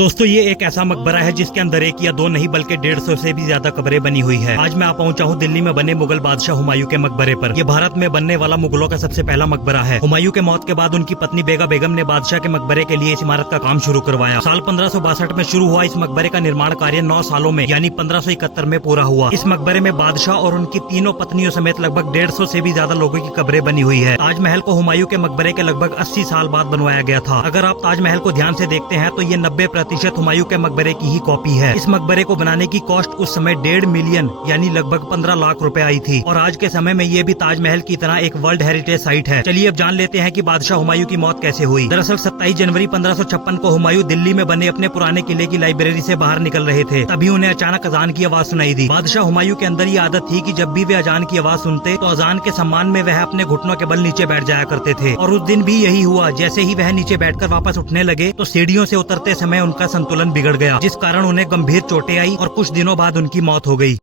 दोस्तों ये एक ऐसा मकबरा है जिसके अंदर एक या दो नहीं बल्कि 150 से भी ज्यादा कब्रें बनी हुई है। आज मैं आ पहुंचा हूं दिल्ली में बने मुगल बादशाह हुमायूं के मकबरे पर। यह भारत में बनने वाला मुगलों का सबसे पहला मकबरा है। हुमायूं के मौत के बाद उनकी पत्नी बेगा बेगम ने बादशाह के मकबरे के लिए इस इमारत का काम शुरू करवाया। साल 1562 में शुरू हुआ इस मकबरे का निर्माण कार्य 9 सालों में यानी 1571 में पूरा हुआ। इस मकबरे में बादशाह और उनकी तीनों पत्नियों समेत लगभग 150 से भी ज्यादा लोगों की कब्रें बनी हुई है। ताजमहल को हुमायूं के मकबरे के लगभग 80 साल बाद बनवाया गया था। अगर आप ताजमहल को ध्यान से देखते हैं तो ये 90% हुमायूं के मकबरे की ही कॉपी है। इस मकबरे को बनाने की कॉस्ट उस समय 1.5 मिलियन यानी लगभग 15 लाख रुपए आई थी और आज के समय में ये भी ताजमहल की तरह एक वर्ल्ड हेरिटेज साइट है। चलिए अब जान लेते हैं कि बादशाह हुमायूं की मौत कैसे हुई। दरअसल 27 जनवरी 1556 को हुमायूं दिल्ली में बने अपने पुराने किले की लाइब्रेरी से बाहर निकल रहे थे। तभी उन्हें अचानक अजान की आवाज सुनाई दी। बादशाह हुमायूं के अंदर ये आदत थी कि जब भी वे अजान की आवाज सुनते तो अजान के सम्मान में वह अपने घुटनों के बल नीचे बैठ जाया करते थे और उस दिन भी यही हुआ। जैसे ही वह नीचे बैठकर वापस उठने लगे तो सीढ़ियों से उतरते समय उनका संतुलन बिगड़ गया, जिस कारण उन्हें गंभीर चोटें आई और कुछ दिनों बाद उनकी मौत हो गई।